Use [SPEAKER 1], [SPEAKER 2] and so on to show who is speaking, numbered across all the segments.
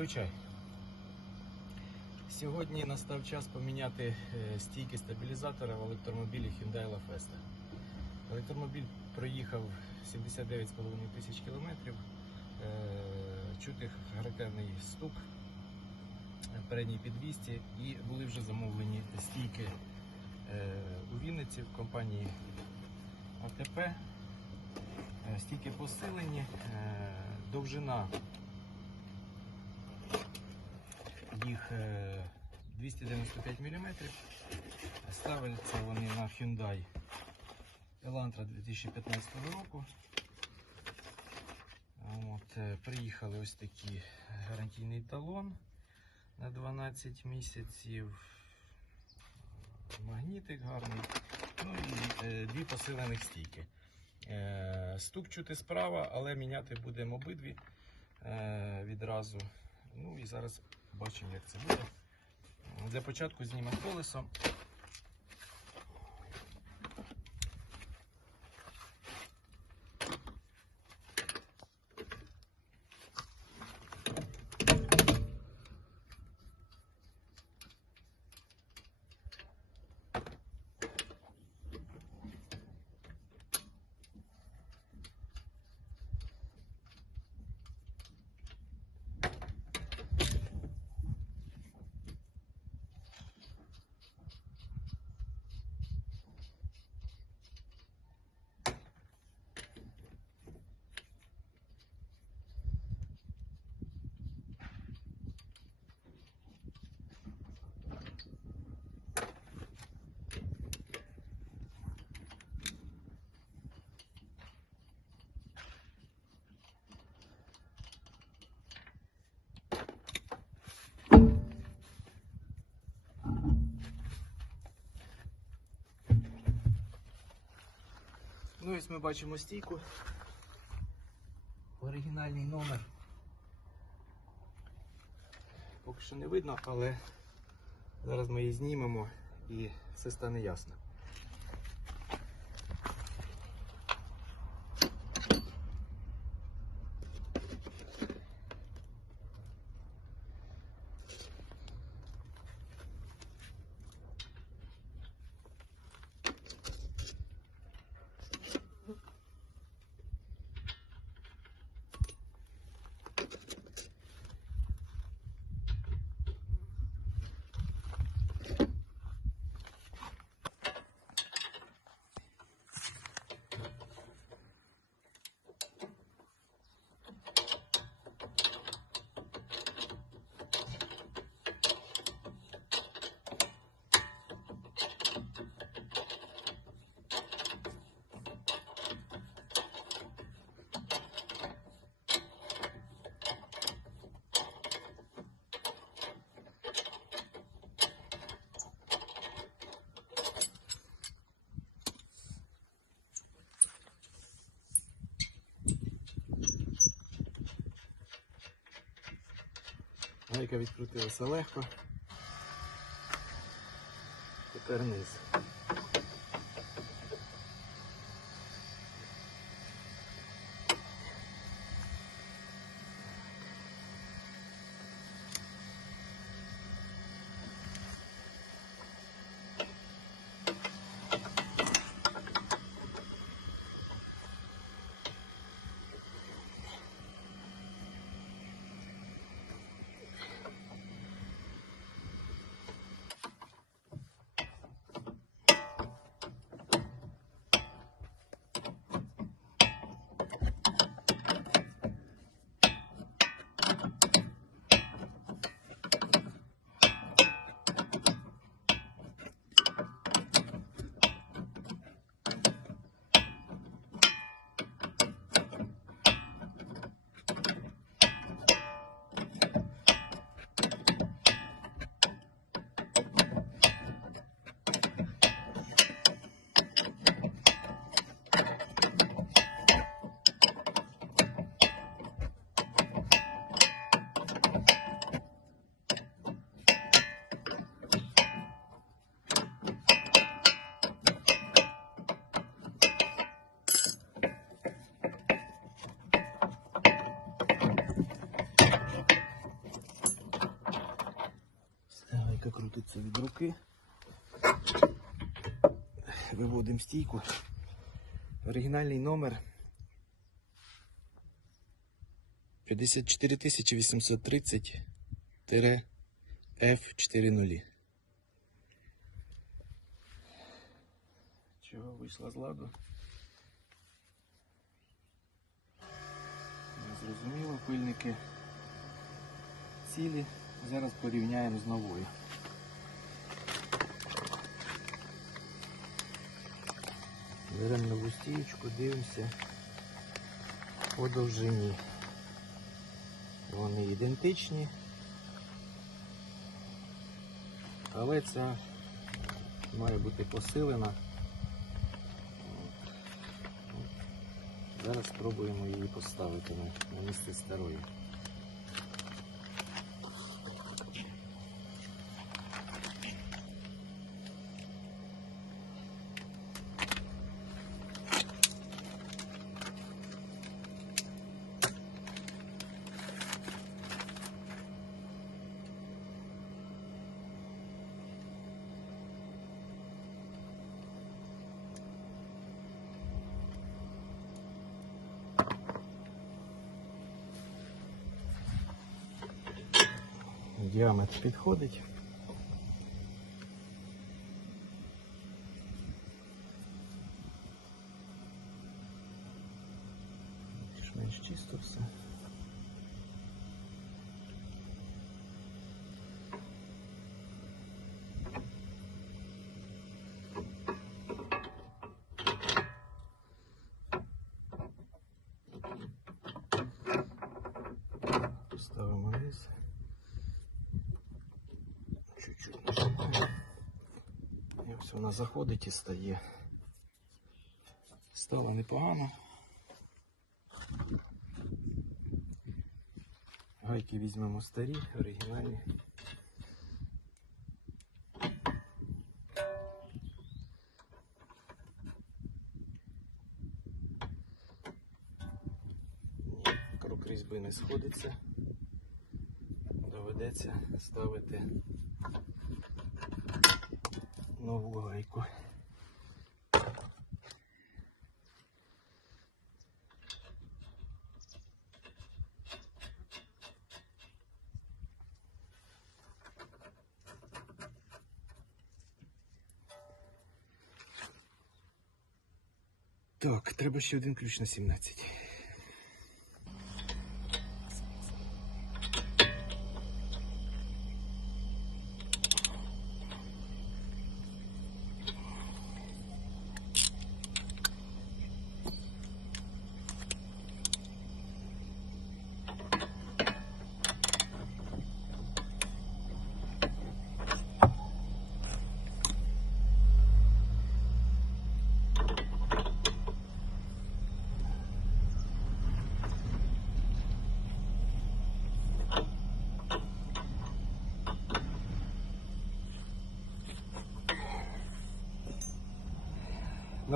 [SPEAKER 1] Включай. Сьогодні настав час поміняти е, стійки стабілізатора в електромобілі Hyundai La Festa. Електромобіль проїхав 79,5 тисяч кілометрів. Е, Чути характерний стук в передній підвісті і були вже замовлені стійки е, у Вінниці в компанії АТП. Е, Стійки посилені, е, довжина їх е, 295 мм. Ставляться вони на Hyundai Elantra 2015 року. От, е, приїхали ось такі гарантійний талон на 12 місяців. Магнітик гарний. Ну і е, дві посилених стійки. Е, стук чути справа, але міняти будемо обидві е, відразу. Ну і зараз бачимо, як це буде. Для початку знімемо колесо. Ось ми бачимо стійку. Оригінальний номер. Поки що не видно, але зараз ми її знімемо і все стане ясно. Гайка відкрутилася легко. Тепер низ. Крутиться від руки. Виводимо стійку. Оригінальний номер 54830 F40. Чого вийшла з ладу? Зрозуміло, пильники цілі. Зараз порівняємо з новою. Беремо нову стіючку, дивимося по довжині. Вони ідентичні, але ця має бути посилена. Зараз спробуємо її поставити на місце старої. Діаметр підходить. Більш-менш чисто все. Ставимо низ. Чуть-чуть нажимаємо. І ось вона заходить і стає. Стало непогано. Гайки візьмемо старі, оригінальні. Ні, крок різьби не сходиться. Доведеться ставити нову гайку. Так, треба ще один ключ на 17.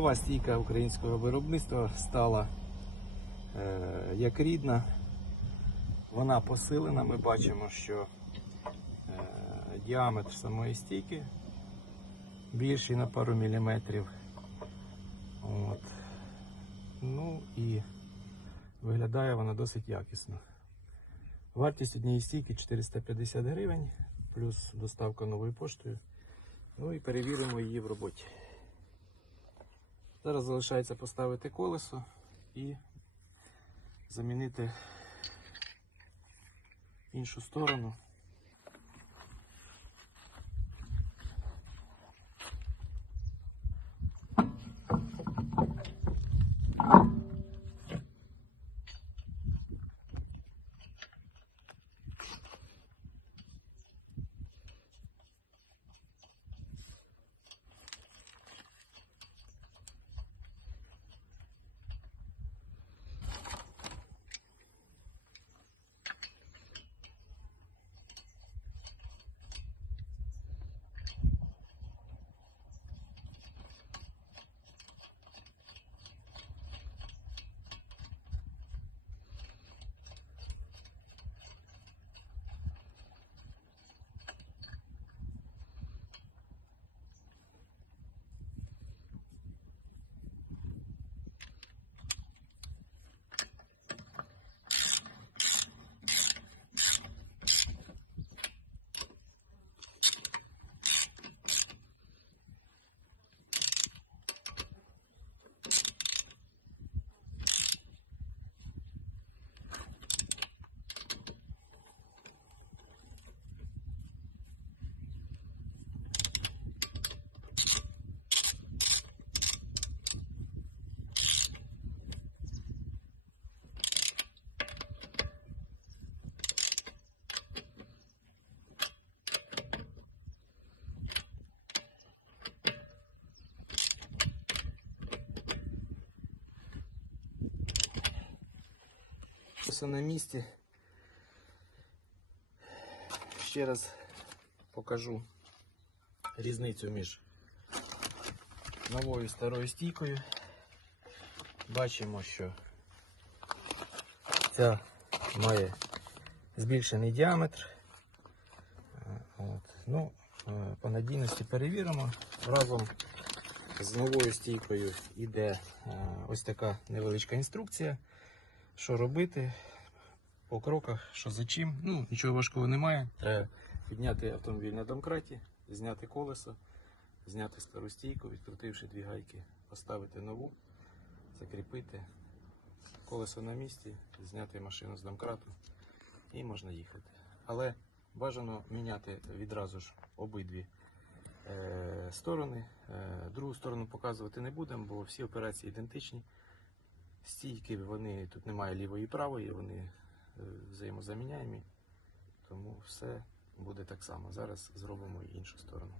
[SPEAKER 1] Нова стійка українського виробництва стала е, як рідна. Вона посилена. Ми бачимо, що е, діаметр самої стійки більший на пару міліметрів. От. Ну і виглядає вона досить якісно. Вартість однієї стійки 450 гривень, плюс доставка новою поштою. Ну і перевіримо її в роботі. Зараз залишається поставити колесо і замінити іншу сторону. Колесо на місці. Ще раз покажу різницю між новою і старою стійкою. Бачимо, що ця має збільшений діаметр. Е, От. Ну, е, по надійності перевіримо. Разом з новою стійкою йде е, ось така невеличка інструкція, що робити по кроках, що за чим. Ну, нічого важкого немає. Треба підняти автомобіль на домкраті, зняти колесо, зняти стару стійку, відкрутивши дві гайки, поставити нову, закріпити колесо на місці, зняти машину з домкрату і можна їхати. Але бажано міняти відразу ж обидві е, сторони. Е, другу сторону показувати не будемо, бо всі операції ідентичні. Стійки вони тут немає лівої і правої, вони е, взаємозаміняємі. Тому все буде так само. Зараз зробимо іншу сторону.